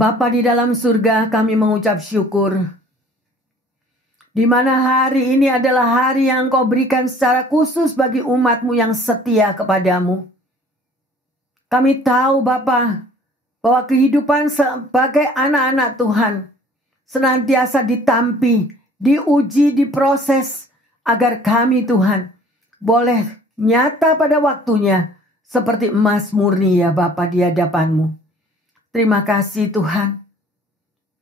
Bapa di dalam surga, kami mengucap syukur. Di mana hari ini adalah hari yang Engkau berikan secara khusus bagi umat-Mu yang setia kepadamu. Kami tahu Bapa, bahwa kehidupan sebagai anak-anak Tuhan senantiasa ditampi, diuji, diproses, agar kami Tuhan boleh nyata pada waktunya seperti emas murni ya Bapa di hadapan-Mu. Terima kasih Tuhan.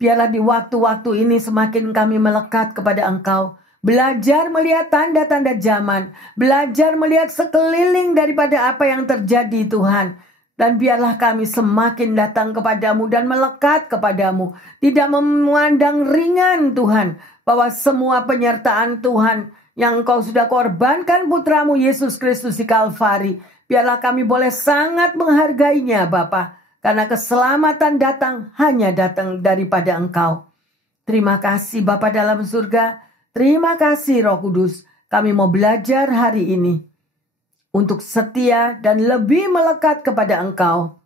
Biarlah di waktu-waktu ini semakin kami melekat kepada Engkau. Belajar melihat tanda-tanda zaman. Belajar melihat sekeliling daripada apa yang terjadi Tuhan. Dan biarlah kami semakin datang kepadamu dan melekat kepadamu. Tidak memandang ringan Tuhan. Bahwa semua penyertaan Tuhan yang Engkau sudah korbankan putramu Yesus Kristus di Kalvari. Biarlah kami boleh sangat menghargainya Bapa. Karena keselamatan hanya datang daripada Engkau. Terima kasih Bapa dalam surga. Terima kasih Roh Kudus. Kami mau belajar hari ini untuk setia dan lebih melekat kepada Engkau.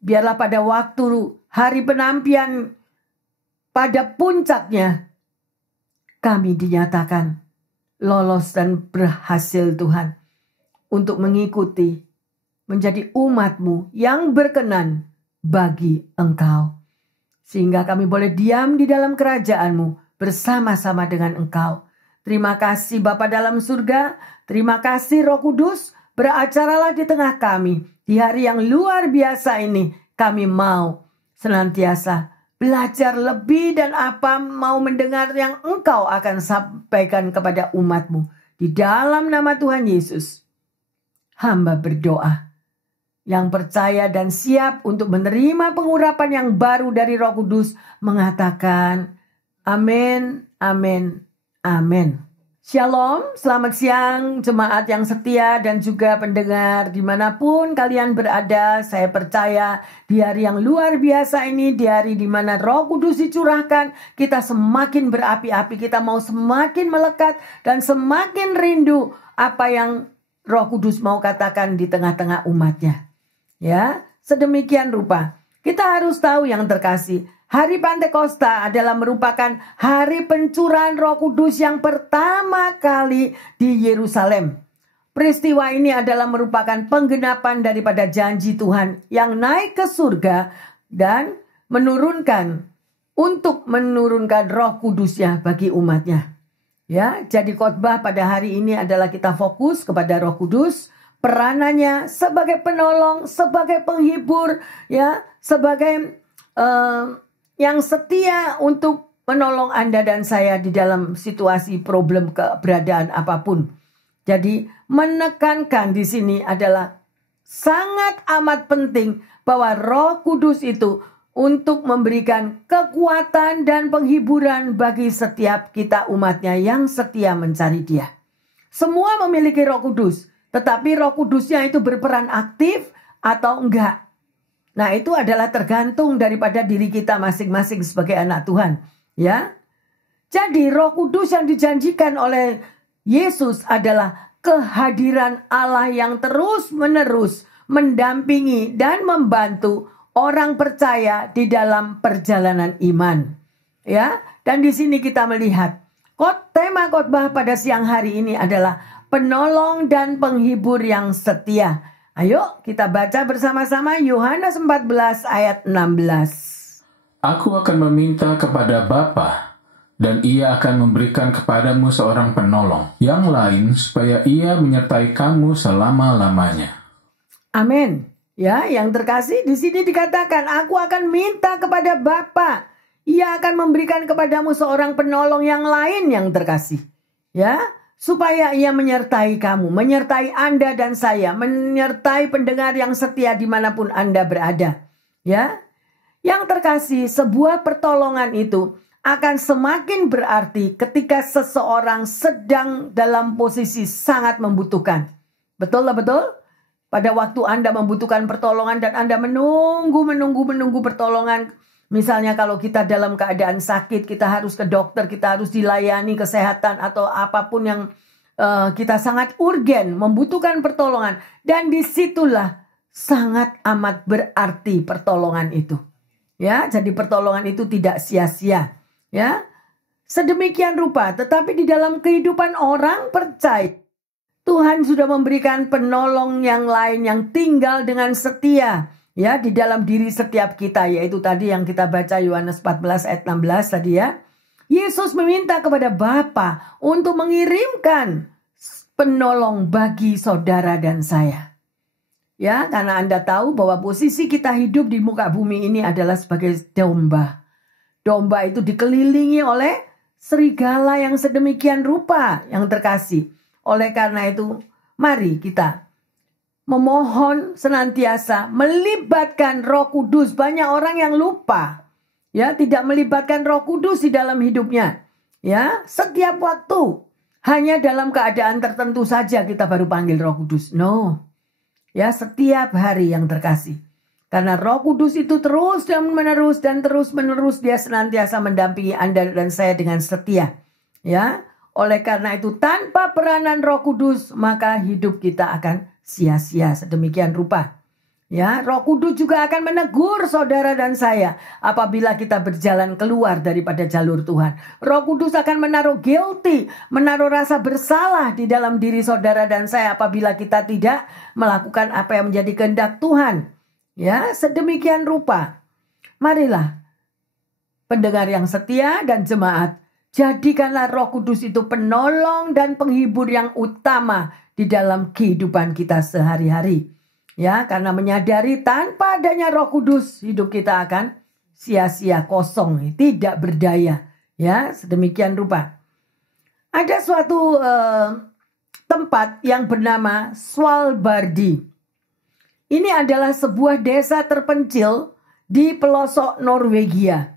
Biarlah pada waktu hari penampian pada puncaknya kami dinyatakan lolos dan berhasil Tuhan untuk mengikuti menjadi umat-Mu yang berkenan bagi Engkau. Sehingga kami boleh diam di dalam kerajaan-Mu bersama-sama dengan Engkau. Terima kasih Bapa dalam surga. Terima kasih Roh Kudus. Beracaralah di tengah kami. Di hari yang luar biasa ini kami mau senantiasa belajar lebih dan apa mau mendengar yang Engkau akan sampaikan kepada umat-Mu. Di dalam nama Tuhan Yesus, hamba berdoa. Yang percaya dan siap untuk menerima pengurapan yang baru dari Roh Kudus mengatakan amin, amin, amin. Shalom, selamat siang jemaat yang setia dan juga pendengar dimanapun kalian berada. Saya percaya di hari yang luar biasa ini, di hari dimana Roh Kudus dicurahkan, kita semakin berapi-api, kita mau semakin melekat dan semakin rindu apa yang Roh Kudus mau katakan di tengah-tengah umatnya. Ya, sedemikian rupa. Kita harus tahu yang terkasih. Hari Pentakosta adalah merupakan hari pencurahan Roh Kudus yang pertama kali di Yerusalem. Peristiwa ini adalah merupakan penggenapan daripada janji Tuhan yang naik ke surga dan menurunkan Roh Kudusnya bagi umatnya. Ya, jadi khotbah pada hari ini adalah kita fokus kepada Roh Kudus. Peranannya sebagai penolong, sebagai penghibur, ya, sebagai yang setia untuk menolong Anda dan saya di dalam situasi problem keberadaan apapun. Jadi menekankan di sini adalah sangat amat penting bahwa Roh Kudus itu untuk memberikan kekuatan dan penghiburan bagi setiap kita umatnya yang setia mencari Dia. Semua memiliki Roh Kudus. Tetapi Roh Kudusnya itu berperan aktif atau enggak. Nah, itu adalah tergantung daripada diri kita masing-masing sebagai anak Tuhan. Ya. Jadi Roh Kudus yang dijanjikan oleh Yesus adalah kehadiran Allah yang terus-menerus mendampingi dan membantu orang percaya di dalam perjalanan iman. Ya. Dan di sini kita melihat tema khotbah pada siang hari ini adalah penolong dan penghibur yang setia. Ayo kita baca bersama-sama Yohanes 14 ayat 16. Aku akan meminta kepada Bapa, dan Ia akan memberikan kepadamu seorang penolong yang lain supaya Ia menyertai kamu selama-lamanya. Amin. Ya, yang terkasih di sini dikatakan, aku akan minta kepada Bapa. Ia akan memberikan kepadamu seorang penolong yang lain yang terkasih. Ya, supaya Ia menyertai kamu, menyertai Anda dan saya, menyertai pendengar yang setia dimanapun Anda berada. Ya, yang terkasih, sebuah pertolongan itu akan semakin berarti ketika seseorang sedang dalam posisi sangat membutuhkan. Betul lah, betul? Pada waktu Anda membutuhkan pertolongan dan Anda menunggu pertolongan. Misalnya kalau kita dalam keadaan sakit, kita harus ke dokter, kita harus dilayani kesehatan atau apapun yang kita sangat urgen, membutuhkan pertolongan. Dan disitulah sangat amat berarti pertolongan itu. Ya, jadi pertolongan itu tidak sia-sia. Ya, sedemikian rupa. Tetapi di dalam kehidupan orang percaya, Tuhan sudah memberikan penolong yang lain yang tinggal dengan setia. Ya, di dalam diri setiap kita, yaitu tadi yang kita baca Yohanes 14 ayat 16 tadi ya. Yesus meminta kepada Bapa untuk mengirimkan penolong bagi saudara dan saya. Ya, karena Anda tahu bahwa posisi kita hidup di muka bumi ini adalah sebagai domba. Domba itu dikelilingi oleh serigala yang sedemikian rupa yang terkasih. Oleh karena itu, mari kita memohon senantiasa melibatkan Roh Kudus. Banyak orang yang lupa, ya, tidak melibatkan Roh Kudus di dalam hidupnya. Ya, setiap waktu hanya dalam keadaan tertentu saja kita baru panggil Roh Kudus. No. Ya, setiap hari yang terkasih. Karena Roh Kudus itu terus dan terus menerus dia senantiasa mendampingi Anda dan saya dengan setia. Ya, oleh karena itu tanpa peranan Roh Kudus maka hidup kita akan sia-sia sedemikian rupa. Ya, Roh Kudus juga akan menegur saudara dan saya apabila kita berjalan keluar daripada jalur Tuhan. Roh Kudus akan menaruh guilty, menaruh rasa bersalah di dalam diri saudara dan saya apabila kita tidak melakukan apa yang menjadi kehendak Tuhan. Ya, sedemikian rupa. Marilah pendengar yang setia dan jemaat, jadikanlah Roh Kudus itu penolong dan penghibur yang utama di dalam kehidupan kita sehari-hari. Ya, karena menyadari tanpa adanya Roh Kudus hidup kita akan sia-sia, kosong, tidak berdaya. Ya, sedemikian rupa. Ada suatu tempat yang bernama Svalbardi. Ini adalah sebuah desa terpencil di pelosok Norwegia,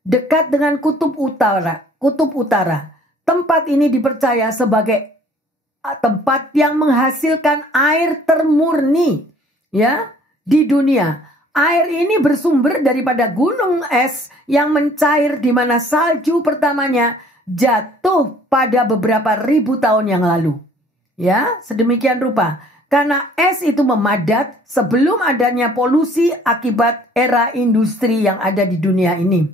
dekat dengan kutub utara. Tempat ini dipercaya sebagai tempat yang menghasilkan air termurni, ya, di dunia. Air ini bersumber daripada gunung es yang mencair di mana salju pertamanya jatuh pada beberapa ribu tahun yang lalu. Ya, sedemikian rupa. Karena es itu memadat sebelum adanya polusi akibat era industri yang ada di dunia ini.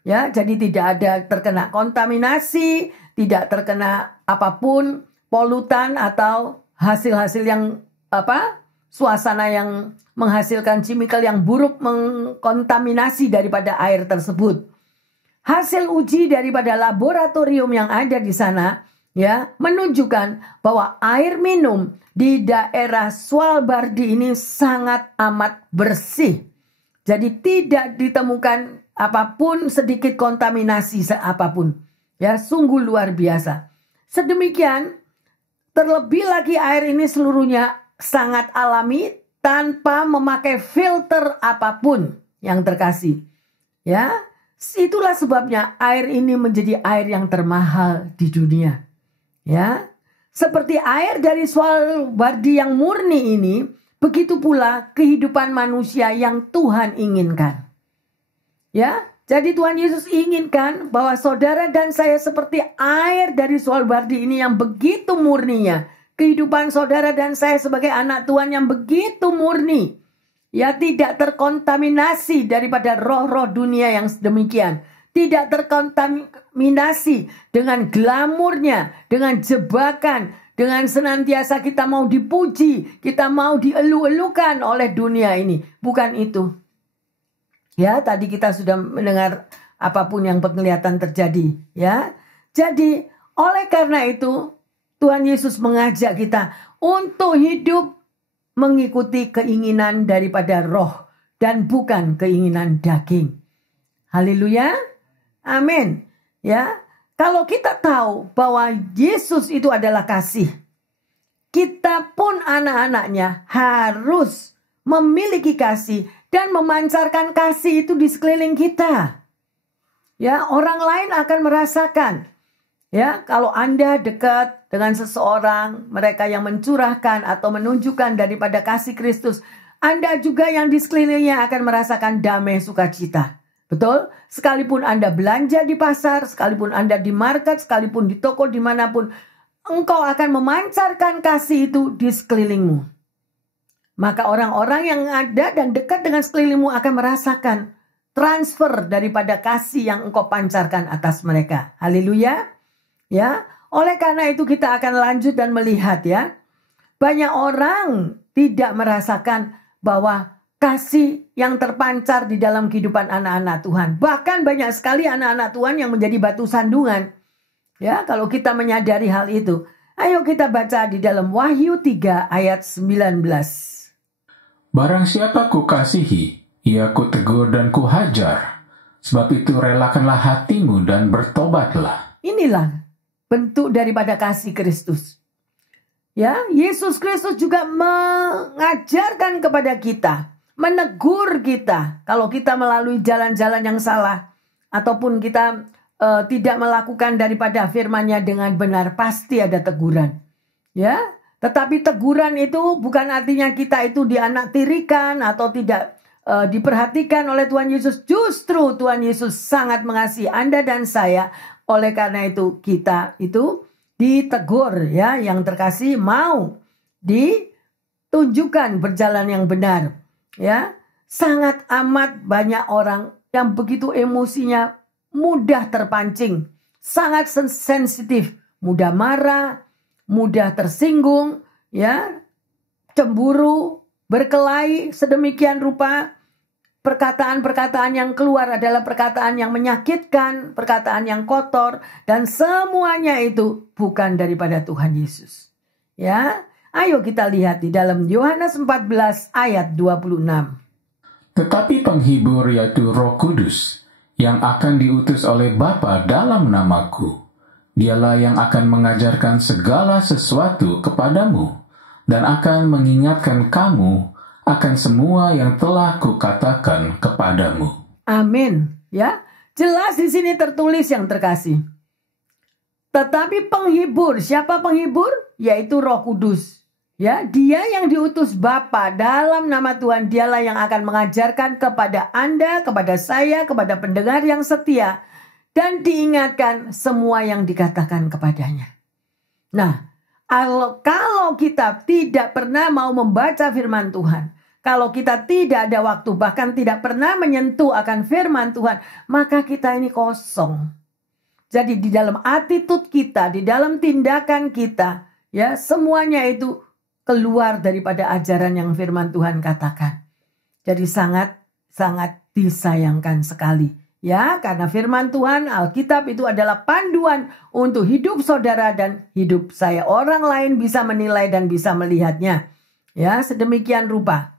Ya, jadi tidak ada terkena kontaminasi, tidak terkena apapun polutan atau hasil-hasil yang suasana yang menghasilkan kimikal yang buruk mengkontaminasi daripada air tersebut. Hasil uji daripada laboratorium yang ada di sana ya menunjukkan bahwa air minum di daerah Svalbardi ini sangat amat bersih. Jadi tidak ditemukan apapun sedikit kontaminasi apapun. Ya, sungguh luar biasa. Sedemikian terlebih lagi air ini seluruhnya sangat alami tanpa memakai filter apapun yang terkasih. Ya, itulah sebabnya air ini menjadi air yang termahal di dunia. Ya, seperti air dari Svalbardi yang murni ini, begitu pula kehidupan manusia yang Tuhan inginkan. Ya, jadi Tuhan Yesus inginkan bahwa saudara dan saya seperti air dari Svalbardi ini yang begitu murninya. Kehidupan saudara dan saya sebagai anak Tuhan yang begitu murni. Ya, tidak terkontaminasi daripada roh-roh dunia yang demikian. Tidak terkontaminasi dengan glamurnya, dengan jebakan, dengan senantiasa kita mau dipuji, kita mau dielu-elukan oleh dunia ini. Bukan itu. Ya, tadi kita sudah mendengar apapun yang penglihatan terjadi. Ya, jadi oleh karena itu Tuhan Yesus mengajak kita untuk hidup mengikuti keinginan daripada roh dan bukan keinginan daging. Haleluya, amin. Ya, kalau kita tahu bahwa Yesus itu adalah kasih, kita pun anak-anaknya harus memiliki kasih dan memancarkan kasih itu di sekeliling kita. Ya, orang lain akan merasakan. Ya, kalau Anda dekat dengan seseorang, mereka yang mencurahkan atau menunjukkan daripada kasih Kristus, Anda juga yang di sekelilingnya akan merasakan damai sukacita. Betul? Sekalipun Anda belanja di pasar, sekalipun Anda di market, sekalipun di toko dimanapun, engkau akan memancarkan kasih itu di sekelilingmu. Maka orang-orang yang ada dan dekat dengan sekelilingmu akan merasakan transfer daripada kasih yang engkau pancarkan atas mereka. Haleluya. Ya, oleh karena itu kita akan lanjut dan melihat ya. Banyak orang tidak merasakan bahwa kasih yang terpancar di dalam kehidupan anak-anak Tuhan. Bahkan banyak sekali anak-anak Tuhan yang menjadi batu sandungan. Ya, kalau kita menyadari hal itu. Ayo kita baca di dalam Wahyu 3 ayat 19. Barang siapa kukasihi, ia kutegur dan kuhajar. Sebab itu relakanlah hatimu dan bertobatlah. Inilah bentuk daripada kasih Kristus. Ya, Yesus Kristus juga mengajarkan kepada kita, menegur kita kalau kita melalui jalan-jalan yang salah ataupun kita tidak melakukan daripada firman-Nya dengan benar, pasti ada teguran. Ya, tetapi teguran itu bukan artinya kita itu dianaktirikan atau tidak diperhatikan oleh Tuhan Yesus. Justru Tuhan Yesus sangat mengasihi Anda dan saya. Oleh karena itu kita itu ditegur, ya, yang terkasih mau ditunjukkan berjalan yang benar. Ya, sangat amat banyak orang yang begitu emosinya mudah terpancing, sangat sensitif, mudah marah, mudah tersinggung, ya, cemburu, berkelahi sedemikian rupa. Perkataan-perkataan yang keluar adalah perkataan yang menyakitkan, perkataan yang kotor, dan semuanya itu bukan daripada Tuhan Yesus. Ya, ayo kita lihat di dalam Yohanes 14 ayat 26. Tetapi penghibur yaitu Roh Kudus, yang akan diutus oleh Bapa dalam namaku, dialah yang akan mengajarkan segala sesuatu kepadamu, dan akan mengingatkan kamu akan semua yang telah kukatakan kepadamu. Amin. Ya, jelas di sini tertulis yang terkasih. Tetapi penghibur, siapa penghibur? Yaitu Roh Kudus. Ya, dia yang diutus Bapa dalam nama Tuhan, dialah yang akan mengajarkan kepada Anda, kepada saya, kepada pendengar yang setia, dan diingatkan semua yang dikatakan kepadanya. Nah, kalau kita tidak pernah mau membaca firman Tuhan, kalau kita tidak ada waktu, bahkan tidak pernah menyentuh akan firman Tuhan, maka kita ini kosong. Jadi di dalam attitude kita, di dalam tindakan kita, ya, semuanya itu keluar daripada ajaran yang firman Tuhan katakan. Jadi sangat disayangkan sekali. Ya, karena firman Tuhan, Alkitab itu adalah panduan untuk hidup saudara dan hidup saya. Orang lain bisa menilai dan bisa melihatnya. Ya, sedemikian rupa.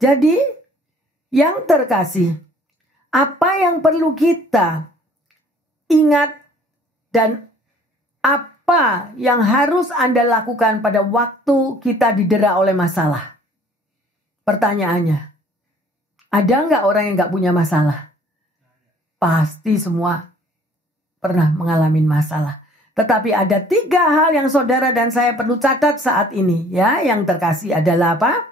Jadi, yang terkasih, apa yang perlu kita ingat dan apa yang harus Anda lakukan pada waktu kita didera oleh masalah? Pertanyaannya, ada nggak orang yang nggak punya masalah? Pasti semua pernah mengalami masalah. Tetapi ada 3 hal yang saudara dan saya perlu catat saat ini. Ya, yang terkasih adalah apa?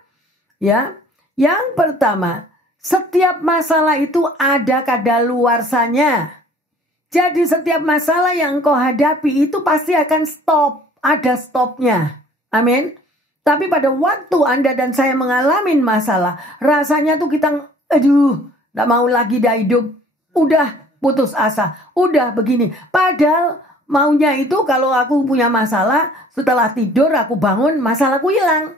Ya, yang pertama, setiap masalah itu ada kadaluarsanya. Jadi setiap masalah yang engkau hadapi itu pasti akan stop. Ada stopnya. Amin. Tapi pada waktu Anda dan saya mengalami masalah, rasanya tuh kita, aduh, gak mau lagi dah hidup. Udah putus asa. Udah begini. Padahal maunya itu kalau aku punya masalah, setelah tidur aku bangun, masalahku hilang.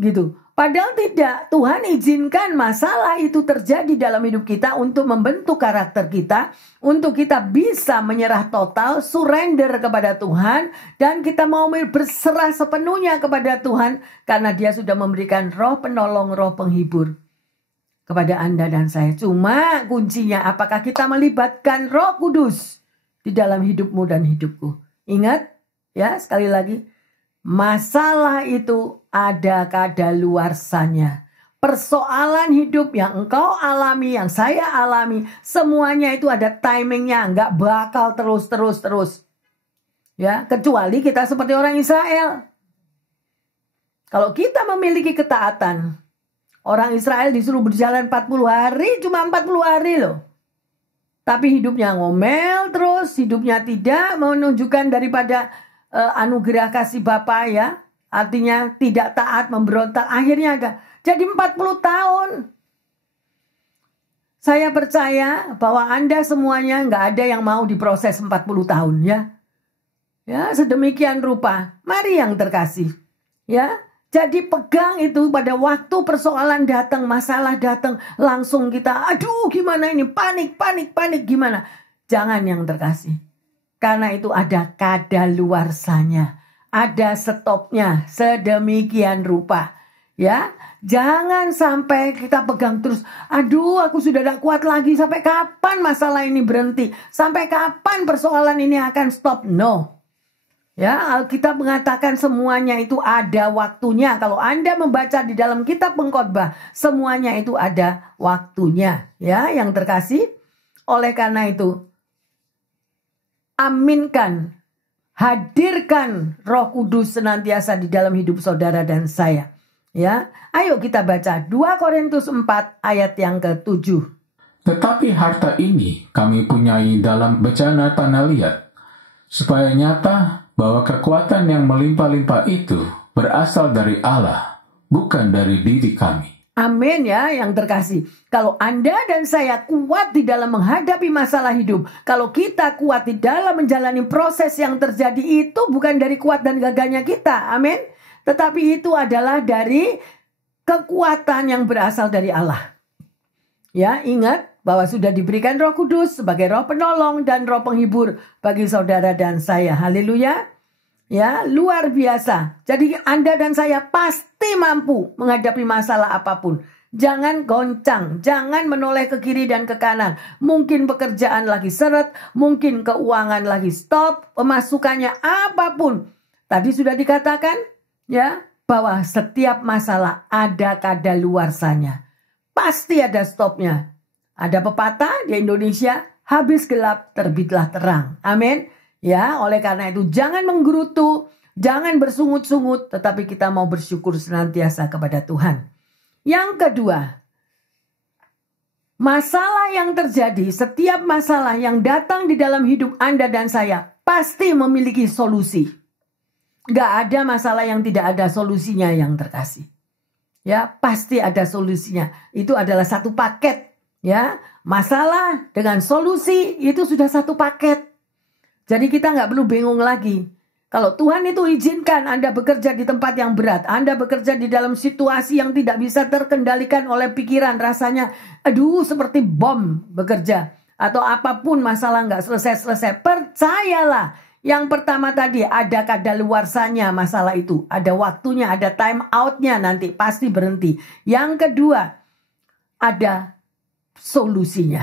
Gitu. Padahal tidak, Tuhan izinkan masalah itu terjadi dalam hidup kita untuk membentuk karakter kita, untuk kita bisa menyerah total, surrender kepada Tuhan, dan kita mau berserah sepenuhnya kepada Tuhan, karena Dia sudah memberikan roh penolong, roh penghibur kepada Anda dan saya. Cuma kuncinya apakah kita melibatkan Roh Kudus di dalam hidupmu dan hidupku. Ingat, ya, sekali lagi, masalah itu ada kadaluarsanya. Persoalan hidup yang engkau alami, yang saya alami, semuanya itu ada timingnya. Nggak bakal terus. Ya, kecuali kita seperti orang Israel. Kalau kita memiliki ketaatan, orang Israel disuruh berjalan 40 hari, cuma 40 hari loh. Tapi hidupnya ngomel terus, hidupnya tidak menunjukkan daripada anugerah kasih Bapa, ya. Artinya tidak taat, memberontak. Akhirnya ada. Jadi 40 tahun. Saya percaya bahwa Anda semuanya nggak ada yang mau diproses 40 tahun ya. Ya, sedemikian rupa. Mari yang terkasih. Ya, jadi pegang itu pada waktu persoalan datang, masalah datang, langsung kita, aduh gimana ini, panik, gimana. Jangan yang terkasih. Karena itu ada kadaluarsanya, ada stopnya, sedemikian rupa. Ya, jangan sampai kita pegang terus, aduh aku sudah tidak kuat lagi, sampai kapan masalah ini berhenti? Sampai kapan persoalan ini akan stop? No. Ya, Alkitab mengatakan semuanya itu ada waktunya. Kalau Anda membaca di dalam kitab Pengkhotbah, semuanya itu ada waktunya. Ya, yang terkasih. Oleh karena itu, aminkan, hadirkan Roh Kudus senantiasa di dalam hidup saudara dan saya. Ya, ayo kita baca 2 Korintus 4 ayat yang ke-7. Tetapi harta ini kami punyai dalam bencana tanah liat, supaya nyata bahwa kekuatan yang melimpah-limpah itu berasal dari Allah, bukan dari diri kami. Amin ya yang terkasih. Kalau Anda dan saya kuat di dalam menghadapi masalah hidup, kalau kita kuat di dalam menjalani proses yang terjadi, itu bukan dari kuat dan gagahnya kita. Amin. Tetapi itu adalah dari kekuatan yang berasal dari Allah. Ya, ingat bahwa sudah diberikan Roh Kudus sebagai roh penolong dan roh penghibur bagi saudara dan saya. Haleluya. Ya, luar biasa. Jadi Anda dan saya pasti mampu menghadapi masalah apapun. Jangan goncang, jangan menoleh ke kiri dan ke kanan. Mungkin pekerjaan lagi seret, mungkin keuangan lagi stop, pemasukannya apapun. Tadi sudah dikatakan ya bahwa setiap masalah ada kadaluarsanya. Pasti ada stopnya. Ada pepatah di Indonesia, habis gelap terbitlah terang. Amin. Ya, oleh karena itu jangan menggerutu, jangan bersungut-sungut, tetapi kita mau bersyukur senantiasa kepada Tuhan. Yang kedua, masalah yang terjadi, setiap masalah yang datang di dalam hidup Anda dan saya pasti memiliki solusi. Gak ada masalah yang tidak ada solusinya yang terkasih. Ya, pasti ada solusinya. Itu adalah satu paket. Ya, masalah dengan solusi itu sudah satu paket. Jadi kita nggak perlu bingung lagi. Kalau Tuhan itu izinkan Anda bekerja di tempat yang berat, Anda bekerja di dalam situasi yang tidak bisa terkendalikan oleh pikiran, rasanya aduh seperti bom bekerja. Atau apapun masalah nggak selesai-selesai. Percayalah, yang pertama tadi ada kadaluarsanya masalah itu. Ada waktunya, ada time out-nya nanti pasti berhenti. Yang kedua, ada solusinya.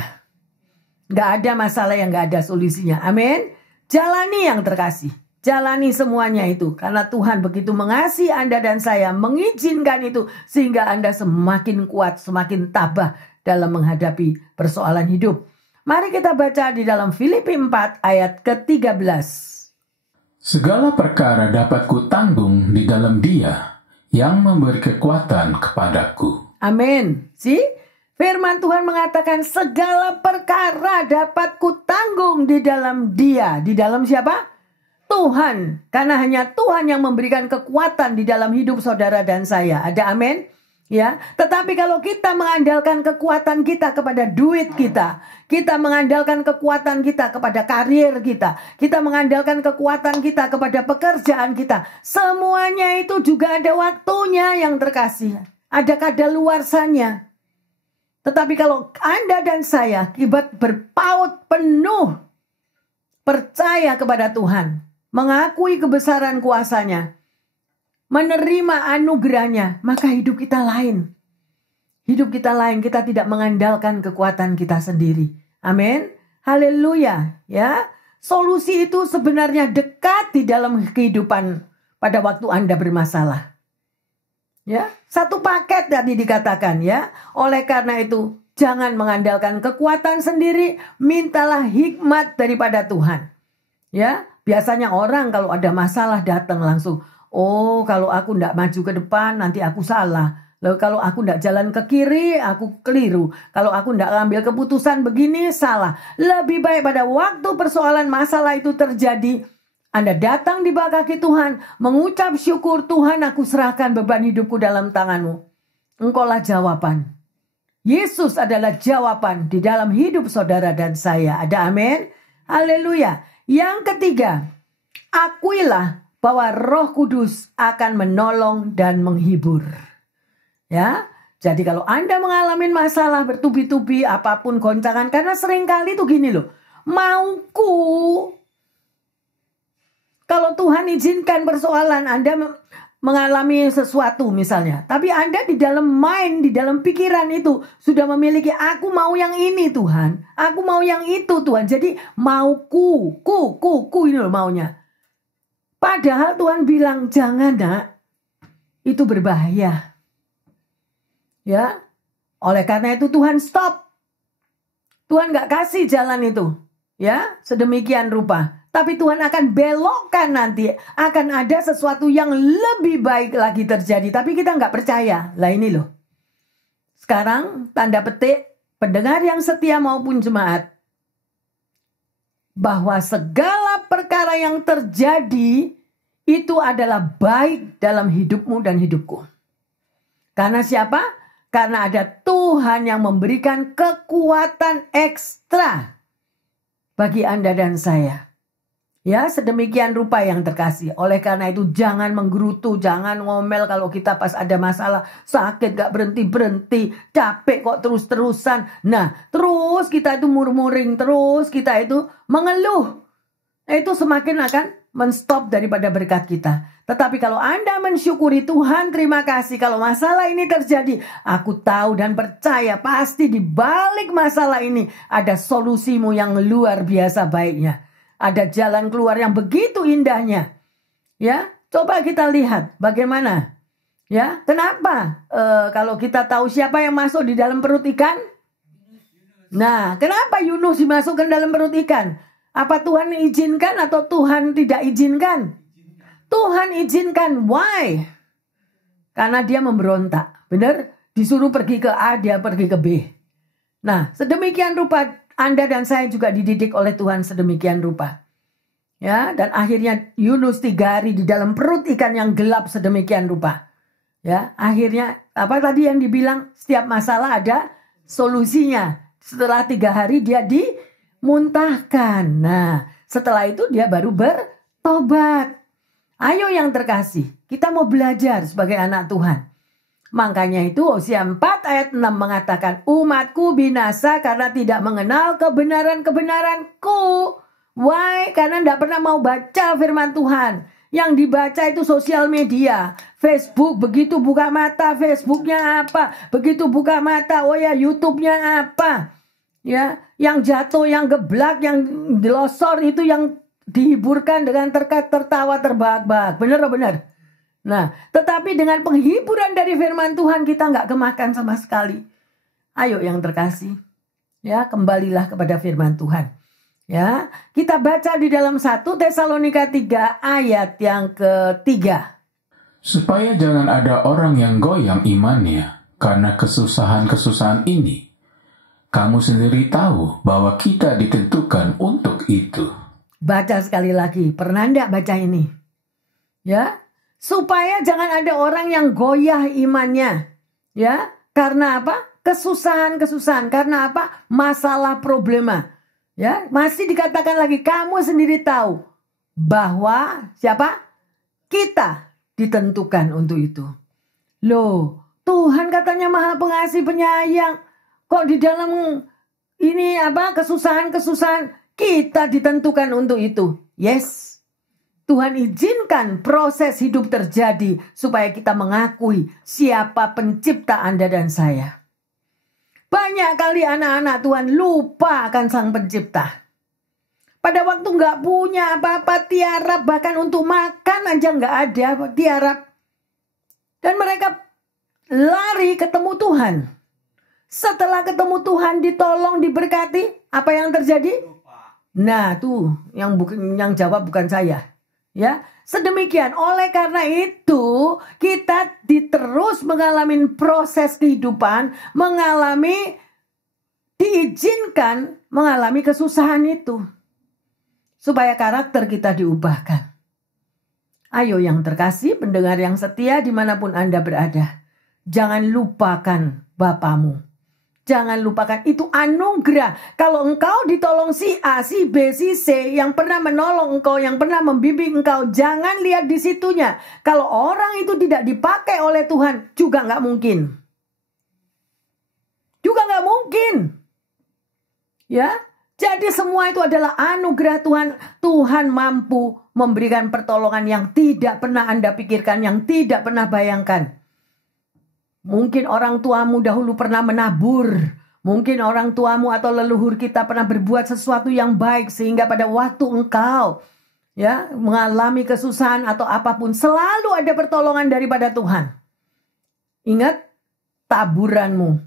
Gak ada masalah yang gak ada solusinya. Amin. Jalani yang terkasih. Jalani semuanya itu. Karena Tuhan begitu mengasihi Anda dan saya. Mengizinkan itu. Sehingga Anda semakin kuat, semakin tabah dalam menghadapi persoalan hidup. Mari kita baca di dalam Filipi 4 ayat ke-13. Segala perkara dapat kutanggung di dalam Dia yang memberi kekuatan kepadaku. Amin. Firman Tuhan mengatakan segala perkara dapat kutanggung di dalam Dia. Di dalam siapa? Tuhan. Karena hanya Tuhan yang memberikan kekuatan di dalam hidup saudara dan saya. Ada amin? Ya, tetapi kalau kita mengandalkan kekuatan kita kepada duit kita, kita mengandalkan kekuatan kita kepada karir kita mengandalkan kekuatan kita kepada pekerjaan kita, semuanya itu juga ada waktunya yang terkasih. Ada kadaluarsanya. Tetapi kalau Anda dan saya akibat berpaut penuh, percaya kepada Tuhan, mengakui kebesaran kuasa-Nya, menerima anugerahnya, maka hidup kita lain. Hidup kita lain, kita tidak mengandalkan kekuatan kita sendiri. Amin. Haleluya. Ya, solusi itu sebenarnya dekat di dalam kehidupan pada waktu Anda bermasalah. Ya, satu paket tadi dikatakan ya. Oleh karena itu, jangan mengandalkan kekuatan sendiri, mintalah hikmat daripada Tuhan. Ya, biasanya orang kalau ada masalah datang langsung, oh, kalau aku tidak maju ke depan, nanti aku salah. Lalu kalau aku tidak jalan ke kiri, aku keliru. Kalau aku tidak ambil keputusan begini, salah. Lebih baik pada waktu persoalan masalah itu terjadi, Anda datang di bawah kaki Tuhan, mengucap syukur, Tuhan aku serahkan beban hidupku dalam tangan-Mu. Engkaulah jawaban. Yesus adalah jawaban di dalam hidup saudara dan saya. Ada amin? Haleluya. Yang ketiga, akuilah bahwa Roh Kudus akan menolong dan menghibur. Ya, jadi kalau Anda mengalami masalah bertubi-tubi, apapun goncangan, karena seringkali tuh gini loh, mauku. Kalau Tuhan izinkan persoalan Anda mengalami sesuatu misalnya, tapi Anda di dalam mind, di dalam pikiran itu sudah memiliki, aku mau yang ini Tuhan, aku mau yang itu Tuhan. Jadi mauku, ku ini loh maunya. Padahal Tuhan bilang jangan nak, itu berbahaya. Ya, oleh karena itu Tuhan stop. Tuhan gak kasih jalan itu, ya, sedemikian rupa. Tapi Tuhan akan belokkan nanti. Akan ada sesuatu yang lebih baik lagi terjadi. Tapi kita nggak percaya. Lah ini loh. Sekarang tanda petik pendengar yang setia maupun jemaat. Bahwa segala perkara yang terjadi itu adalah baik dalam hidupmu dan hidupku. Karena siapa? Karena ada Tuhan yang memberikan kekuatan ekstra bagi Anda dan saya. Ya, sedemikian rupa yang terkasih. Oleh karena itu jangan menggerutu, jangan ngomel kalau kita pas ada masalah. Sakit gak berhenti-berhenti, capek kok terus-terusan. Nah, terus kita itu murmuring, terus kita itu mengeluh. Itu semakin akan menstop daripada berkat kita. Tetapi kalau Anda mensyukuri Tuhan, terima kasih kalau masalah ini terjadi. Aku tahu dan percaya pasti di balik masalah ini ada solusimu yang luar biasa baiknya. Ada jalan keluar yang begitu indahnya. Ya, coba kita lihat bagaimana. Ya, kenapa? Kalau kita tahu siapa yang masuk di dalam perut ikan? Nah, kenapa Yunus dimasukkan dalam perut ikan? Apa Tuhan izinkan atau Tuhan tidak izinkan? Tuhan izinkan. Why? Karena dia memberontak. Benar? Disuruh pergi ke A, dia pergi ke B. Nah, sedemikian rupa Anda dan saya juga dididik oleh Tuhan sedemikian rupa. Ya, dan akhirnya Yunus 3 hari di dalam perut ikan yang gelap sedemikian rupa. Ya, akhirnya apa tadi yang dibilang setiap masalah ada solusinya. Setelah 3 hari dia dimuntahkan. Nah, setelah itu dia baru bertobat. Ayo yang terkasih, kita mau belajar sebagai anak Tuhan. Makanya itu Hosea 4 ayat 6 mengatakan, umatku binasa karena tidak mengenal kebenaran-kebenaranku. Why? Karena tidak pernah mau baca firman Tuhan. Yang dibaca itu sosial media. Facebook, begitu buka mata, Facebooknya apa? Begitu buka mata, oh ya YouTube-nya apa? Ya, yang jatuh, yang geblak, yang dilosor itu yang dihiburkan dengan tertawa terbahak-bahak. Benar atau benar? Nah, tetapi dengan penghiburan dari firman Tuhan kita nggak kemakan sama sekali. Ayo yang terkasih, ya kembalilah kepada firman Tuhan. Ya, kita baca di dalam 1 Tesalonika 3 ayat yang ketiga. Supaya jangan ada orang yang goyang imannya karena kesusahan-kesusahan ini. Kamu sendiri tahu bahwa kita ditentukan untuk itu. Baca sekali lagi, pernah enggak baca ini? Ya, supaya jangan ada orang yang goyah imannya. Ya, karena apa? Kesusahan-kesusahan. Karena apa? Masalah problema. Ya, masih dikatakan lagi, kamu sendiri tahu bahwa siapa? Kita ditentukan untuk itu. Loh, Tuhan katanya Maha Pengasih Penyayang. Kok di dalam ini apa? Kesusahan-kesusahan kita ditentukan untuk itu. Yes. Tuhan izinkan proses hidup terjadi supaya kita mengakui siapa pencipta Anda dan saya. Banyak kali anak-anak Tuhan lupa akan Sang Pencipta. Pada waktu nggak punya apa-apa, tiarap, bahkan untuk makan aja nggak ada, tiarap. Dan mereka lari ketemu Tuhan. Setelah ketemu Tuhan, ditolong, diberkati, apa yang terjadi? Nah, tuh yang jawab bukan saya. Ya, sedemikian. Oleh karena itu, kita terus mengalami proses kehidupan, diizinkan mengalami kesusahan itu. Supaya karakter kita diubahkan. Ayo yang terkasih, pendengar yang setia dimanapun Anda berada. Jangan lupakan Bapamu. Jangan lupakan itu anugerah. Kalau engkau ditolong si A, si B, si C yang pernah menolong engkau, yang pernah membimbing engkau, jangan lihat di situnya. Kalau orang itu tidak dipakai oleh Tuhan, juga nggak mungkin. Juga nggak mungkin. Ya, jadi semua itu adalah anugerah Tuhan. Tuhan mampu memberikan pertolongan yang tidak pernah Anda pikirkan, yang tidak pernah bayangkan. Mungkin orang tuamu dahulu pernah menabur. Mungkin orang tuamu atau leluhur kita pernah berbuat sesuatu yang baik. Sehingga pada waktu engkau mengalami kesusahan atau apapun, selalu ada pertolongan daripada Tuhan. Ingat taburanmu.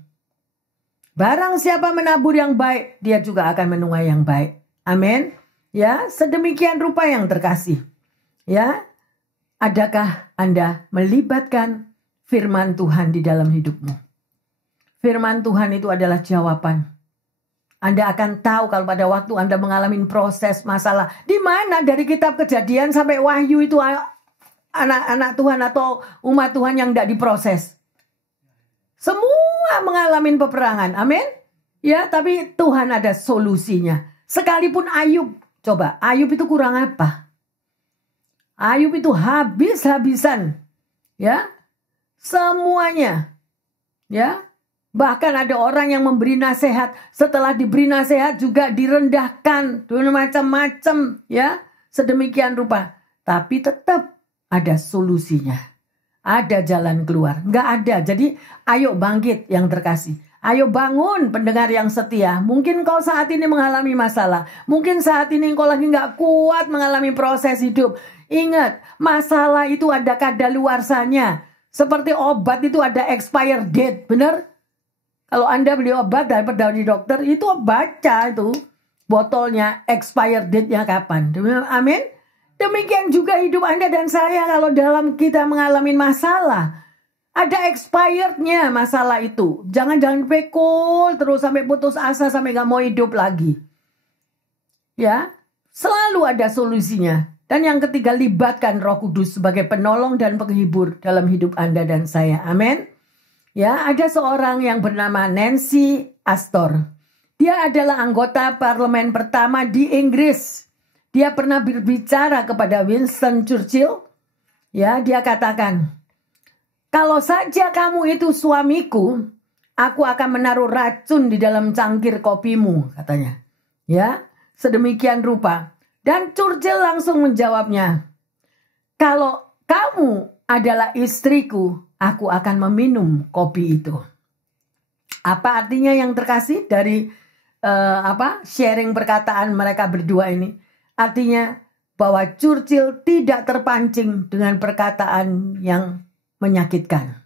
Barang siapa menabur yang baik, dia juga akan menuai yang baik. Amin. Ya, sedemikian rupa yang terkasih. Ya, adakah Anda melibatkan firman Tuhan di dalam hidupmu? Firman Tuhan itu adalah jawaban. Anda akan tahu kalau pada waktu Anda mengalami proses masalah. Di mana dari kitab Kejadian sampai Wahyu itu anak-anak Tuhan atau umat Tuhan yang tidak diproses. Semua mengalami peperangan. Amin. Ya, tapi Tuhan ada solusinya. Sekalipun Ayub. Coba, Ayub itu kurang apa? Ayub itu habis-habisan. Ya. Semuanya. Ya. Bahkan ada orang yang memberi nasihat. Setelah diberi nasihat juga direndahkan. Macam-macam. Ya. Sedemikian rupa. Tapi tetap ada solusinya. Ada jalan keluar. Nggak ada. Jadi ayo bangkit yang terkasih. Ayo bangun pendengar yang setia. Mungkin kau saat ini mengalami masalah. Mungkin saat ini kau lagi nggak kuat mengalami proses hidup. Ingat, masalah itu ada kadaluarsanya. Seperti obat itu ada expired date, benar? Kalau Anda beli obat dari dokter, itu baca itu botolnya expired date-nya kapan. Amin. Demikian juga hidup Anda dan saya kalau dalam kita mengalami masalah. Ada expirednya masalah itu. Jangan pekul terus sampai putus asa sampai gak mau hidup lagi. Ya, selalu ada solusinya. Dan yang ketiga, libatkan Roh Kudus sebagai penolong dan penghibur dalam hidup Anda dan saya. Amin. Ya, ada seorang yang bernama Nancy Astor. Dia adalah anggota parlemen pertama di Inggris. Dia pernah berbicara kepada Winston Churchill. Ya, dia katakan, kalau saja kamu itu suamiku, aku akan menaruh racun di dalam cangkir kopimu, katanya. Ya, sedemikian rupa. Dan Churchill langsung menjawabnya, kalau kamu adalah istriku, aku akan meminum kopi itu. Apa artinya yang terkasih dari sharing perkataan mereka berdua ini? Artinya bahwa Churchill tidak terpancing dengan perkataan yang menyakitkan.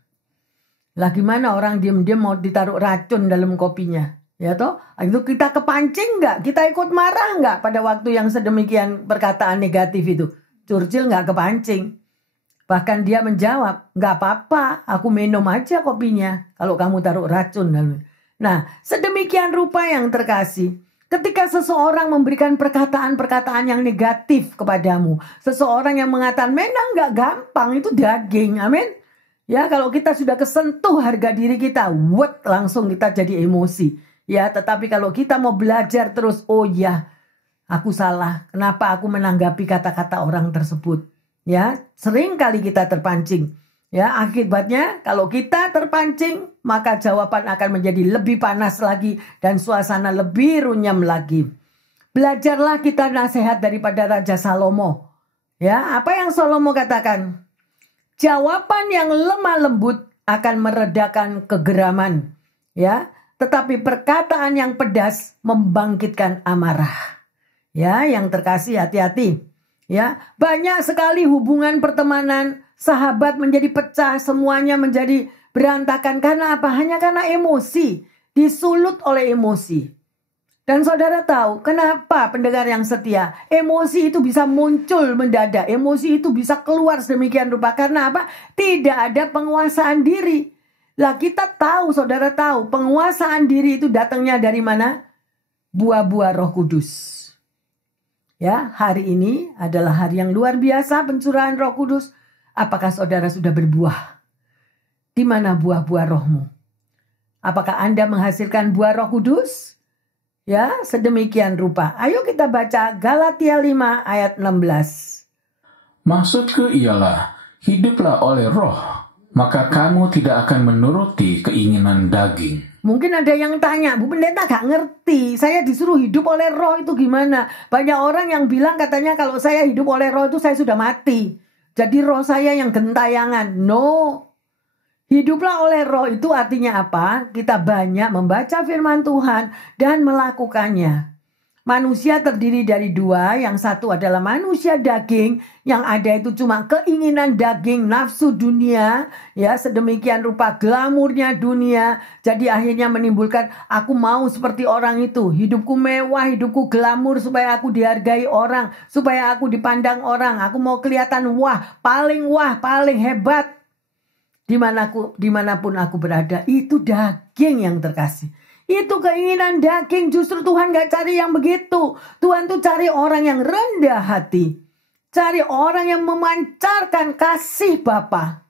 Lah gimana orang diam-diam mau ditaruh racun dalam kopinya? Ya toh, itu kita kepancing nggak? Kita ikut marah nggak pada waktu yang sedemikian perkataan negatif itu? Churchill nggak kepancing. Bahkan dia menjawab, nggak apa-apa, aku minum aja kopinya kalau kamu taruh racun. Nah, sedemikian rupa yang terkasih. Ketika seseorang memberikan perkataan-perkataan yang negatif kepadamu, seseorang yang mengatakan, memang nggak gampang, itu daging, amin. Ya, kalau kita sudah kesentuh harga diri kita, langsung kita jadi emosi. Ya, tetapi kalau kita mau belajar terus, oh ya, aku salah. Kenapa aku menanggapi kata-kata orang tersebut? Ya, sering kali kita terpancing. Ya, akibatnya kalau kita terpancing, maka jawaban akan menjadi lebih panas lagi dan suasana lebih runyam lagi. Belajarlah kita nasihat daripada Raja Salomo. Ya, apa yang Salomo katakan? Jawaban yang lemah lembut akan meredakan kegeraman. Ya, tetapi perkataan yang pedas membangkitkan amarah. Ya, yang terkasih hati-hati. Ya, banyak sekali hubungan pertemanan, sahabat menjadi pecah, semuanya menjadi berantakan karena apa? Hanya karena emosi, disulut oleh emosi. Dan saudara tahu kenapa pendengar yang setia? Emosi itu bisa muncul mendadak, emosi itu bisa keluar sedemikian rupa karena apa? Tidak ada penguasaan diri. Lah kita tahu, saudara tahu, penguasaan diri itu datangnya dari mana? Buah-buah Roh Kudus. Ya, hari ini adalah hari yang luar biasa pencurahan Roh Kudus. Apakah saudara sudah berbuah? Di mana buah-buah rohmu? Apakah Anda menghasilkan buah Roh Kudus? Ya, sedemikian rupa. Ayo kita baca Galatia 5 ayat 16. Maksudku ialah, hiduplah oleh roh, maka kamu tidak akan menuruti keinginan daging. Mungkin ada yang tanya, Bu Pendeta gak ngerti, saya disuruh hidup oleh roh itu gimana? Banyak orang yang bilang katanya kalau saya hidup oleh roh itu saya sudah mati. Jadi roh saya yang gentayangan. No. Hiduplah oleh roh itu artinya apa? Kita banyak membaca firman Tuhan dan melakukannya. Manusia terdiri dari dua, yang satu adalah manusia daging, yang ada itu cuma keinginan daging, nafsu dunia, ya sedemikian rupa glamurnya dunia. Jadi akhirnya menimbulkan aku mau seperti orang itu, hidupku mewah, hidupku glamur supaya aku dihargai orang, supaya aku dipandang orang, aku mau kelihatan wah, paling hebat. Dimanapun aku berada, itu daging yang terkasih. Itu keinginan daging, justru Tuhan gak cari yang begitu. Tuhan tuh cari orang yang rendah hati. Cari orang yang memancarkan kasih Bapa.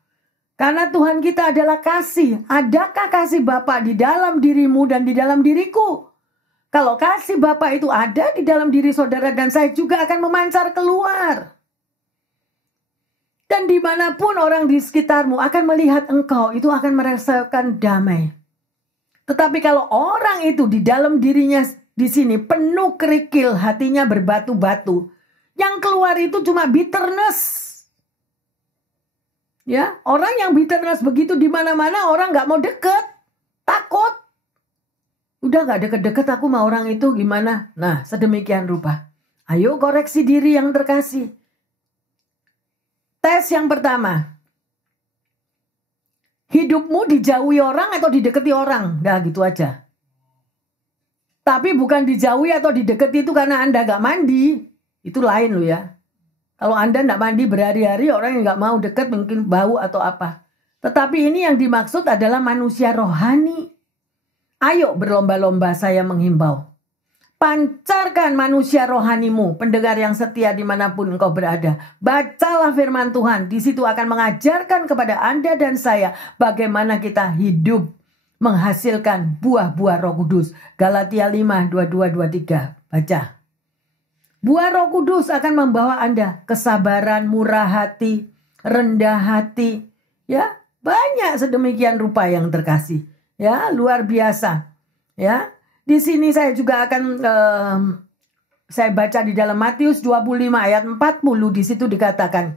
Karena Tuhan kita adalah kasih. Adakah kasih Bapa di dalam dirimu dan di dalam diriku? Kalau kasih Bapa itu ada di dalam diri saudara dan saya juga akan memancar keluar. Dan dimanapun orang di sekitarmu akan melihat engkau, itu akan merasakan damai. Tetapi kalau orang itu di dalam dirinya di sini penuh kerikil, hatinya berbatu-batu, yang keluar itu cuma bitterness. Ya, orang yang bitterness begitu di mana-mana orang nggak mau deket, takut. Udah nggak deket-deket aku sama orang itu gimana? Nah, sedemikian rupa. Ayo koreksi diri yang terkasih. Tes yang pertama. Hidupmu dijauhi orang atau didekati orang? Nah gitu aja. Tapi bukan dijauhi atau didekati itu karena Anda gak mandi. Itu lain loh ya. Kalau Anda gak mandi berhari-hari, orang yang gak mau deket mungkin bau atau apa. Tetapi ini yang dimaksud adalah manusia rohani. Ayo berlomba-lomba saya menghimbau. Pancarkan manusia rohanimu, pendengar yang setia dimanapun engkau berada. Bacalah firman Tuhan, di situ akan mengajarkan kepada Anda dan saya bagaimana kita hidup menghasilkan buah-buah Roh Kudus. Galatia 5, 22, 23. Baca. Buah Roh Kudus akan membawa Anda kesabaran, murah hati, rendah hati. Ya, banyak sedemikian rupa yang terkasih. Ya, luar biasa. Ya. Di sini saya juga akan saya baca di dalam Matius 25 ayat 40, di situ dikatakan,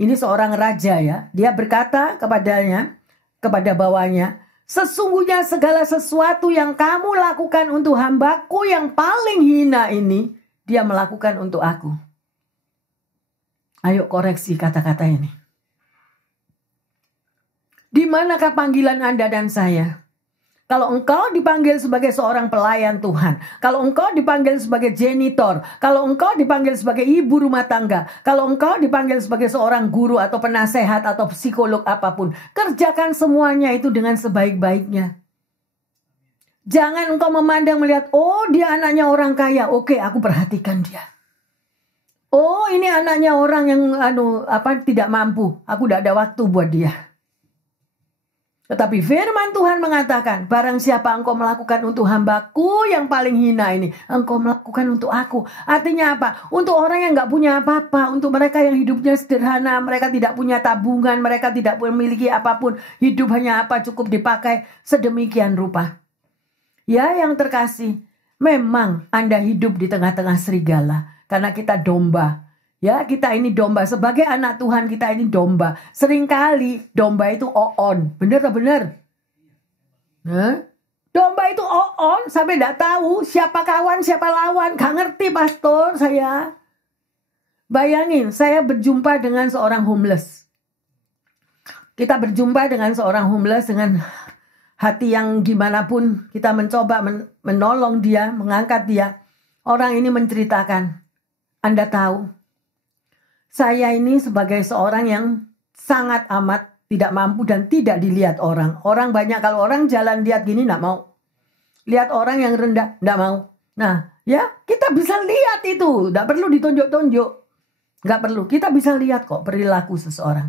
ini seorang raja ya, dia berkata kepada bawahnya, sesungguhnya segala sesuatu yang kamu lakukan untuk hambaku yang paling hina ini, dia melakukan untuk aku. Ayo koreksi kata-kata ini. Di manakah panggilan Anda dan saya? Kalau engkau dipanggil sebagai seorang pelayan Tuhan, kalau engkau dipanggil sebagai janitor, kalau engkau dipanggil sebagai ibu rumah tangga, kalau engkau dipanggil sebagai seorang guru atau penasehat atau psikolog apapun, kerjakan semuanya itu dengan sebaik-baiknya. Jangan engkau memandang melihat, oh dia anaknya orang kaya, oke aku perhatikan dia. Oh ini anaknya orang yang tidak mampu, aku tidak ada waktu buat dia. Tetapi firman Tuhan mengatakan, barang siapa engkau melakukan untuk hambaku yang paling hina ini, engkau melakukan untuk aku. Artinya apa? Untuk orang yang gak punya apa-apa, untuk mereka yang hidupnya sederhana, mereka tidak punya tabungan, mereka tidak memiliki apapun, hidup hanya apa cukup dipakai, sedemikian rupa. Ya yang terkasih, memang Anda hidup di tengah-tengah serigala, karena kita domba. Ya, kita ini domba. Sebagai anak Tuhan, kita ini domba. Seringkali domba itu on. Bener atau bener? Domba itu on sampai tidak tahu siapa kawan, siapa lawan. Gak ngerti pastor saya. Bayangin, saya berjumpa dengan seorang homeless. Kita berjumpa dengan seorang homeless dengan hati yang gimana pun. Kita mencoba menolong dia, mengangkat dia. Orang ini menceritakan, Anda tahu, saya ini sebagai seorang yang sangat amat tidak mampu dan tidak dilihat orang. Orang banyak, kalau orang jalan lihat gini tidak mau. Lihat orang yang rendah tidak mau. Nah ya kita bisa lihat itu. Tidak perlu ditunjuk-tunjuk. Nggak perlu. Kita bisa lihat kok perilaku seseorang.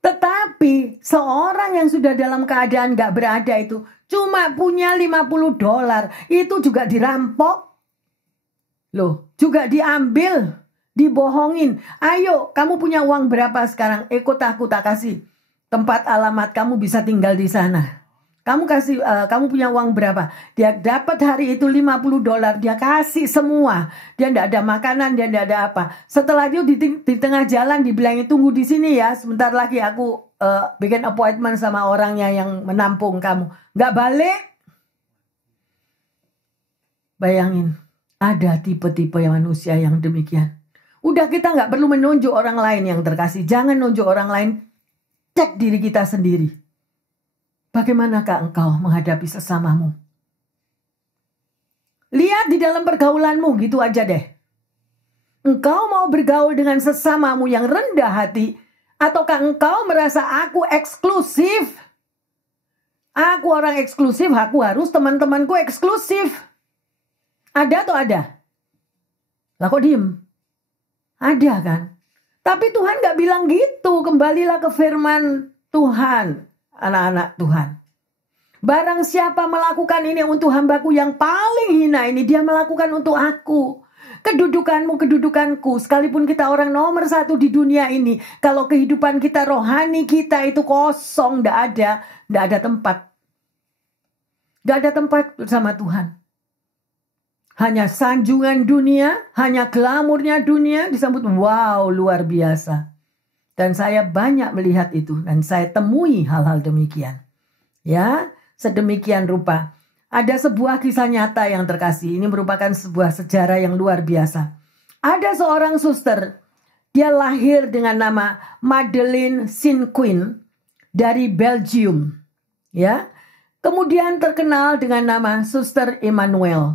Tetapi seorang yang sudah dalam keadaan nggak berada itu Cuma punya $50. Itu juga dirampok. Loh, juga diambil, dibohongin. Ayo, kamu punya uang berapa sekarang? Ikut aku, tak kasih tempat alamat, kamu bisa tinggal di sana. Kamu punya uang berapa? Dia dapat hari itu $50, dia kasih semua. Dia tidak ada makanan, dia tidak ada apa. Setelah itu di tengah jalan dibilangin, tunggu di sini ya, sebentar lagi aku bikin appointment sama orangnya yang menampung kamu. Nggak balik. Bayangin, ada tipe-tipe manusia yang demikian. Udah, kita nggak perlu menunjuk orang lain yang terkasih. Jangan nunjuk orang lain, cek diri kita sendiri. Bagaimanakah engkau menghadapi sesamamu? Lihat di dalam pergaulanmu, gitu aja deh. Engkau mau bergaul dengan sesamamu yang rendah hati, ataukah engkau merasa aku eksklusif? Aku orang eksklusif, aku harus teman-temanku eksklusif. Ada atau ada? Lah kok diem? Ada kan? Tapi Tuhan gak bilang gitu. Kembalilah ke firman Tuhan. Anak-anak Tuhan, barang siapa melakukan ini untuk hambaku yang paling hina ini, dia melakukan untuk aku. Kedudukanmu, kedudukanku. Sekalipun kita orang nomor 1 di dunia ini, kalau kehidupan kita rohani kita itu kosong, tidak ada tempat. Tidak ada tempat bersama Tuhan. Hanya sanjungan dunia, hanya glamurnya dunia disambut, wow, luar biasa. Dan saya banyak melihat itu. Dan saya temui hal-hal demikian. Ya, sedemikian rupa. Ada sebuah kisah nyata yang terkasih. Ini merupakan sebuah sejarah yang luar biasa. Ada seorang suster. Dia lahir dengan nama Madeleine Sinquin dari Belgium. Ya, kemudian terkenal dengan nama Suster Emmanuel.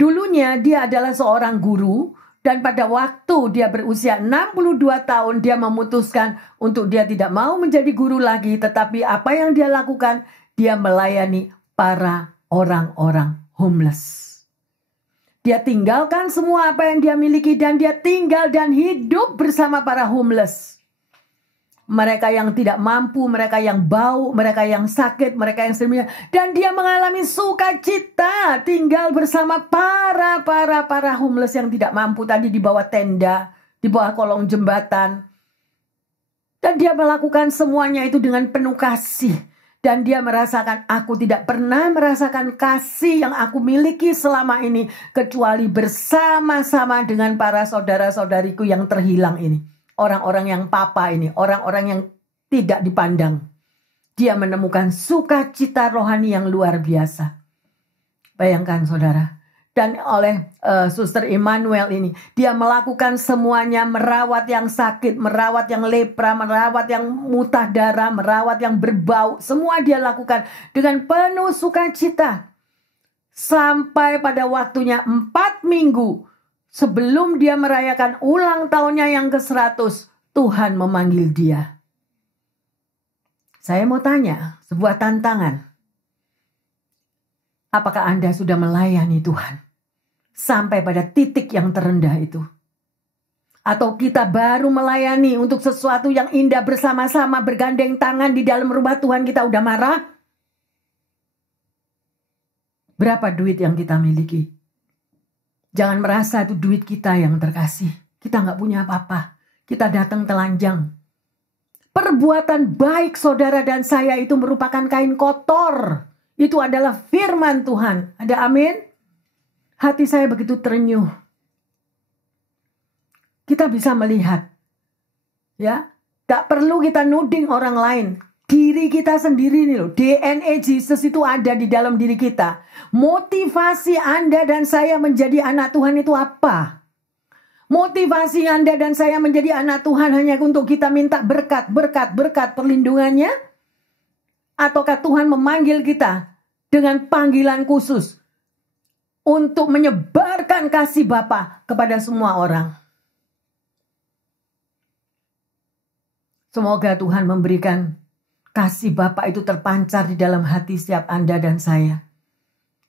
Dulunya dia adalah seorang guru. Dan pada waktu dia berusia 62 tahun, dia memutuskan untuk dia tidak mau menjadi guru lagi. Tetapi apa yang dia lakukan? Dia melayani para orang-orang homeless. Dia tinggalkan semua apa yang dia miliki dan dia tinggal dan hidup bersama para homeless. Mereka yang tidak mampu, mereka yang bau, mereka yang sakit, mereka yang sedemikian. Dan dia mengalami sukacita tinggal bersama para homeless yang tidak mampu tadi di bawah tenda, di bawah kolong jembatan. Dan dia melakukan semuanya itu dengan penuh kasih. Dan dia merasakan, aku tidak pernah merasakan kasih yang aku miliki selama ini, kecuali bersama-sama dengan para saudara-saudariku yang terhilang ini. Orang-orang yang papa ini, orang-orang yang tidak dipandang. Dia menemukan sukacita rohani yang luar biasa. Bayangkan saudara. Dan oleh Suster Emmanuel ini, dia melakukan semuanya, merawat yang sakit, merawat yang lepra, merawat yang muntah darah, merawat yang berbau. Semua dia lakukan dengan penuh sukacita. Sampai pada waktunya 4 minggu. Sebelum dia merayakan ulang tahunnya yang ke-100, Tuhan memanggil dia. Saya mau tanya, sebuah tantangan. Apakah Anda sudah melayani Tuhan sampai pada titik yang terendah itu? Atau kita baru melayani untuk sesuatu yang indah bersama-sama bergandeng tangan di dalam rumah Tuhan, kita udah marah? Berapa duit yang kita miliki? Jangan merasa itu duit kita yang terkasih. Kita nggak punya apa-apa. Kita datang telanjang. Perbuatan baik saudara dan saya itu merupakan kain kotor. Itu adalah firman Tuhan. Ada amin? Hati saya begitu terenyuh. Kita bisa melihat. Ya, gak perlu kita nuding orang lain. Diri kita sendiri nih loh, DNA Jesus itu ada di dalam diri kita. Motivasi Anda dan saya menjadi anak Tuhan itu apa? Motivasi Anda dan saya menjadi anak Tuhan hanya untuk kita minta berkat perlindungannya? Ataukah Tuhan memanggil kita dengan panggilan khusus untuk menyebarkan kasih Bapa kepada semua orang? Semoga Tuhan memberikan kasih Bapa itu terpancar di dalam hati setiap Anda dan saya.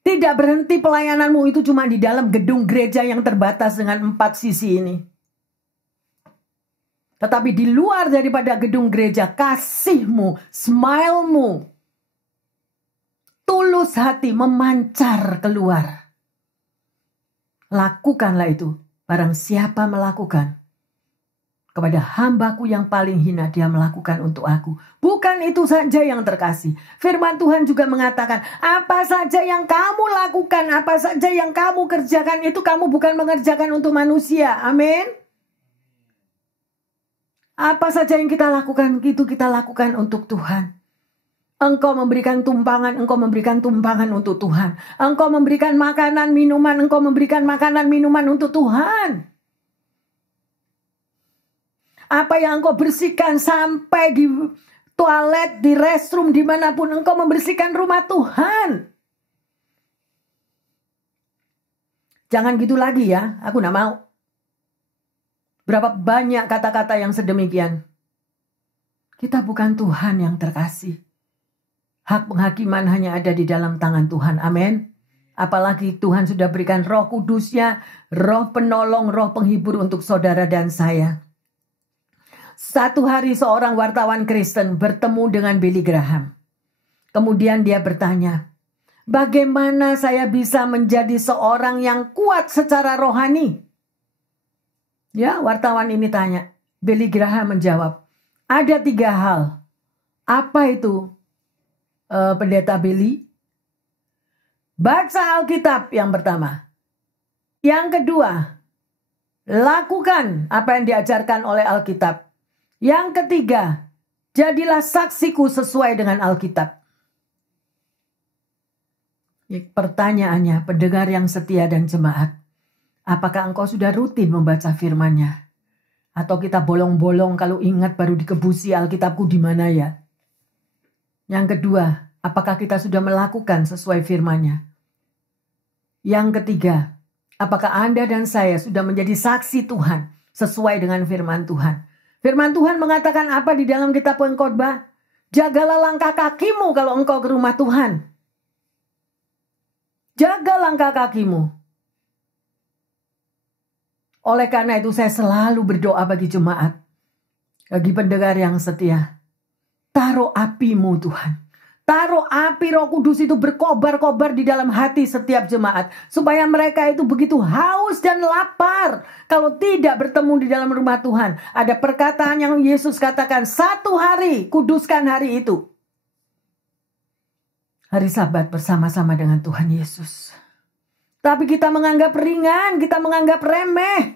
Tidak berhenti pelayananmu itu cuma di dalam gedung gereja yang terbatas dengan 4 sisi ini. Tetapi di luar daripada gedung gereja, kasihmu, smile-mu, tulus hati memancar keluar. Lakukanlah itu. Barang siapa melakukan kepada hambaku yang paling hina, dia melakukan untuk aku. Bukan itu saja yang terkasih. Firman Tuhan juga mengatakan, apa saja yang kamu lakukan, apa saja yang kamu kerjakan, itu kamu bukan mengerjakan untuk manusia. Amin. Apa saja yang kita lakukan, itu kita lakukan untuk Tuhan. Engkau memberikan tumpangan untuk Tuhan. Engkau memberikan makanan, minuman, engkau memberikan makanan, minuman untuk Tuhan. Apa yang engkau bersihkan sampai di toilet, di restroom, dimanapun engkau membersihkan rumah Tuhan. Jangan gitu lagi ya, aku gak mau. Berapa banyak kata-kata yang sedemikian. Kita bukan Tuhan yang terkasih. Hak penghakiman hanya ada di dalam tangan Tuhan, amin. Apalagi Tuhan sudah berikan Roh Kudusnya, Roh penolong, Roh penghibur untuk saudara dan saya. Satu hari seorang wartawan Kristen bertemu dengan Billy Graham. Kemudian dia bertanya, bagaimana saya bisa menjadi seorang yang kuat secara rohani? Ya, wartawan ini tanya. Billy Graham menjawab, ada 3 hal. Apa itu, Pendeta Billy? Baca Alkitab yang pertama. Yang kedua, lakukan apa yang diajarkan oleh Alkitab. Yang ketiga, jadilah saksiku sesuai dengan Alkitab. Pertanyaannya, pendengar yang setia dan jemaat, apakah engkau sudah rutin membaca firman-Nya? Atau kita bolong-bolong kalau ingat baru dikebusi Alkitabku di mana ya? Yang kedua, apakah kita sudah melakukan sesuai firman-Nya? Yang ketiga, apakah Anda dan saya sudah menjadi saksi Tuhan sesuai dengan firman Tuhan? Firman Tuhan mengatakan apa di dalam kitab Pengkhotbah? Jagalah langkah kakimu kalau engkau ke rumah Tuhan. Jaga langkah kakimu. Oleh karena itu saya selalu berdoa bagi jemaat. Bagi pendengar yang setia. Taruh apimu Tuhan. Taruh api Roh Kudus itu berkobar-kobar di dalam hati setiap jemaat. Supaya mereka itu begitu haus dan lapar. Kalau tidak bertemu di dalam rumah Tuhan. Ada perkataan yang Yesus katakan, 1 hari, kuduskan hari itu. Hari Sabat bersama-sama dengan Tuhan Yesus. Tapi kita menganggap ringan, kita menganggap remeh.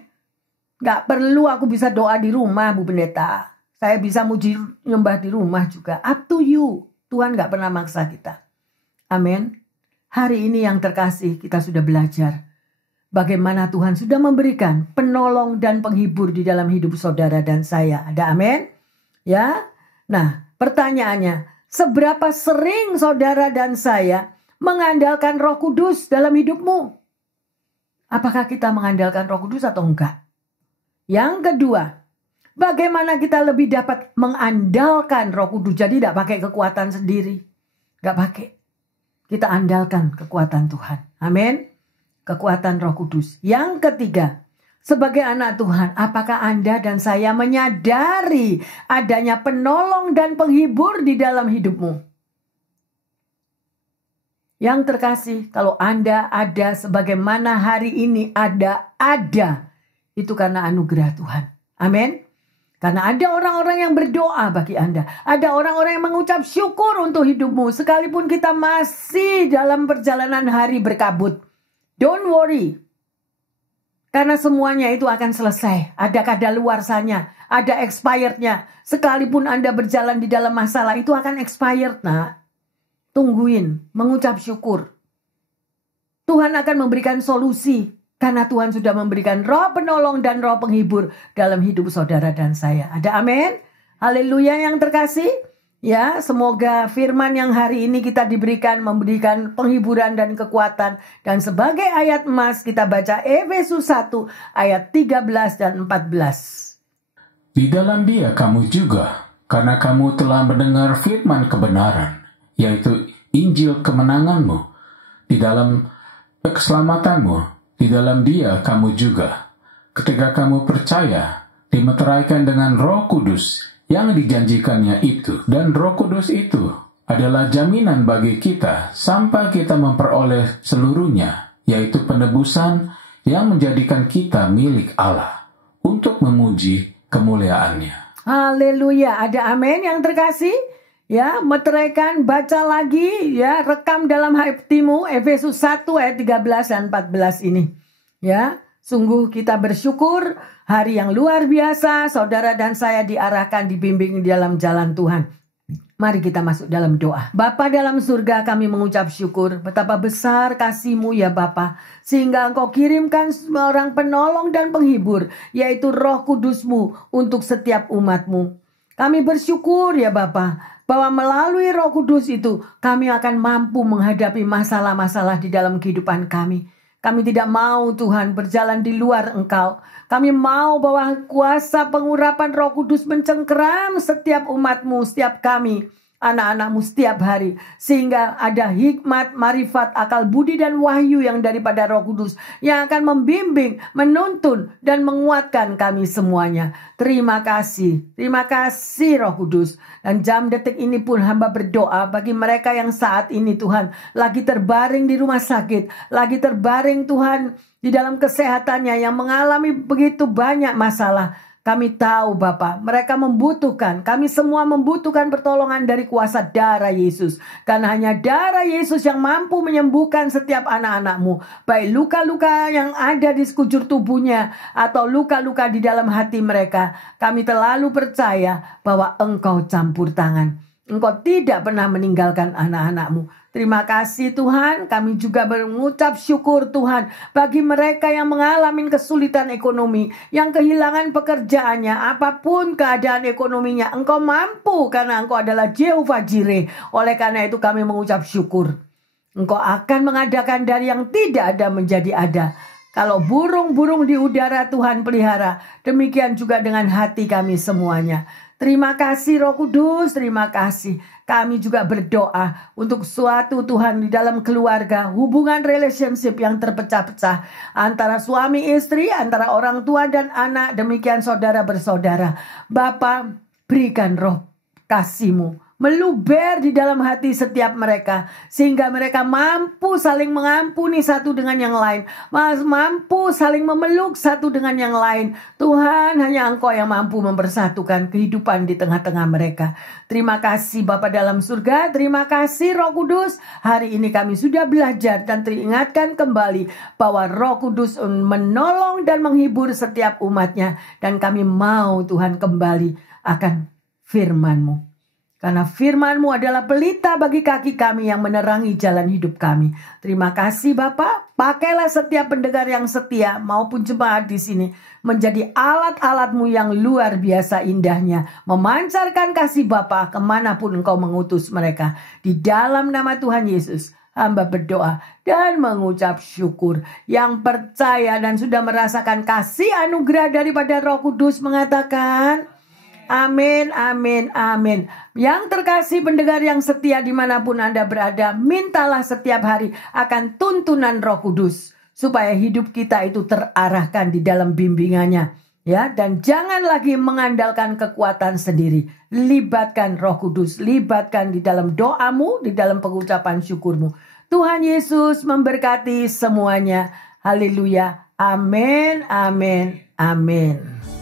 Gak perlu aku bisa doa di rumah, Bu Pendeta. Saya bisa muji nyembah di rumah juga. Up to you. Tuhan gak pernah maksa kita. Amin. Hari ini yang terkasih kita sudah belajar. Bagaimana Tuhan sudah memberikan penolong dan penghibur di dalam hidup saudara dan saya. Ada amin? Ya. Nah, pertanyaannya. Seberapa sering saudara dan saya mengandalkan Roh Kudus dalam hidupmu? Apakah kita mengandalkan Roh Kudus atau enggak? Yang kedua. Bagaimana kita lebih dapat mengandalkan Roh Kudus. Jadi tidak pakai kekuatan sendiri. Tidak pakai. Kita andalkan kekuatan Tuhan. Amin. Kekuatan Roh Kudus. Yang ketiga. Sebagai anak Tuhan. Apakah Anda dan saya menyadari adanya penolong dan penghibur di dalam hidupmu? Yang terkasih. Kalau Anda ada sebagaimana hari ini ada. Itu karena anugerah Tuhan. Amin. Karena ada orang-orang yang berdoa bagi Anda. Ada orang-orang yang mengucap syukur untuk hidupmu. Sekalipun kita masih dalam perjalanan hari berkabut. Don't worry. Karena semuanya itu akan selesai. Ada kadaluarsanya. Ada expirednya. Sekalipun Anda berjalan di dalam masalah itu akan expired. Nah, tungguin. Mengucap syukur. Tuhan akan memberikan solusi. Karena Tuhan sudah memberikan Roh penolong dan Roh penghibur dalam hidup saudara dan saya. Ada amin? Haleluya yang terkasih. Ya, semoga firman yang hari ini kita diberikan memberikan penghiburan dan kekuatan. Dan sebagai ayat emas kita baca Efesus 1 ayat 13 dan 14. Di dalam Dia kamu juga, karena kamu telah mendengar firman kebenaran, yaitu Injil kemenanganmu, di dalam keselamatanmu. Di dalam Dia kamu juga, ketika kamu percaya, dimeteraikan dengan Roh Kudus yang dijanjikannya itu. Dan Roh Kudus itu adalah jaminan bagi kita sampai kita memperoleh seluruhnya, yaitu penebusan yang menjadikan kita milik Allah untuk memuji kemuliaannya. Haleluya, ada amin yang terkasih? Ya, meteraikan, baca lagi, ya, rekam dalam hatimu Efesus 1 ayat 13 dan 14 ini. Ya, sungguh kita bersyukur hari yang luar biasa, saudara dan saya diarahkan, dibimbing di dalam jalan Tuhan. Mari kita masuk dalam doa. Bapa dalam surga, kami mengucap syukur betapa besar kasih-Mu ya Bapa, sehingga Engkau kirimkan seorang penolong dan penghibur, yaitu Roh Kudus-Mu untuk setiap umat-Mu. Kami bersyukur ya Bapa, bahwa melalui Roh Kudus itu kami akan mampu menghadapi masalah-masalah di dalam kehidupan kami. Kami tidak mau Tuhan berjalan di luar Engkau. Kami mau bahwa kuasa pengurapan Roh Kudus mencengkeram setiap umat-Mu, setiap kami, anak-anak-Mu setiap hari. Sehingga ada hikmat, marifat, akal budi dan wahyu yang daripada Roh Kudus yang akan membimbing, menuntun dan menguatkan kami semuanya. Terima kasih Roh Kudus. Dan jam detik ini pun hamba berdoa bagi mereka yang saat ini Tuhan lagi terbaring di rumah sakit, lagi terbaring Tuhan di dalam kesehatannya yang mengalami begitu banyak masalah. Kami tahu Bapa, mereka membutuhkan, kami semua membutuhkan pertolongan dari kuasa darah Yesus. Karena hanya darah Yesus yang mampu menyembuhkan setiap anak-anak-Mu. Baik luka-luka yang ada di sekujur tubuhnya atau luka-luka di dalam hati mereka. Kami terlalu percaya bahwa Engkau campur tangan. Engkau tidak pernah meninggalkan anak-anak-Mu. Terima kasih Tuhan, kami juga mengucap syukur Tuhan bagi mereka yang mengalami kesulitan ekonomi, yang kehilangan pekerjaannya, apapun keadaan ekonominya, Engkau mampu karena Engkau adalah Jehovah Jireh. Oleh karena itu kami mengucap syukur. Engkau akan mengadakan dari yang tidak ada menjadi ada. Kalau burung-burung di udara Tuhan pelihara, demikian juga dengan hati kami semuanya. Terima kasih Roh Kudus, terima kasih. Kami juga berdoa untuk suatu Tuhan di dalam keluarga, hubungan relationship yang terpecah-pecah antara suami istri, antara orang tua dan anak, demikian saudara bersaudara. Bapa, berikan roh kasih-Mu meluber di dalam hati setiap mereka, sehingga mereka mampu saling mengampuni satu dengan yang lain, mampu saling memeluk satu dengan yang lain. Tuhan, hanya Engkau yang mampu mempersatukan kehidupan di tengah-tengah mereka. Terima kasih Bapa dalam surga, terima kasih Roh Kudus. Hari ini kami sudah belajar dan teringatkan kembali bahwa Roh Kudus menolong dan menghibur setiap umatnya, dan kami mau Tuhan kembali akan firman-Mu. Karena firman-Mu adalah pelita bagi kaki kami yang menerangi jalan hidup kami. Terima kasih Bapa. Pakailah setiap pendengar yang setia maupun jemaat di sini menjadi alat-alat-Mu yang luar biasa indahnya. Memancarkan kasih Bapa kemanapun Engkau mengutus mereka. Di dalam nama Tuhan Yesus, hamba berdoa dan mengucap syukur. Yang percaya dan sudah merasakan kasih anugerah daripada Roh Kudus mengatakan, amin, amin, amin. Yang terkasih pendengar yang setia dimanapun Anda berada, mintalah setiap hari akan tuntunan Roh Kudus, supaya hidup kita itu terarahkan di dalam bimbingannya. Ya, dan jangan lagi mengandalkan kekuatan sendiri. Libatkan Roh Kudus, libatkan di dalam doamu, di dalam pengucapan syukurmu. Tuhan Yesus memberkati semuanya. Haleluya. Amin, amin, amin.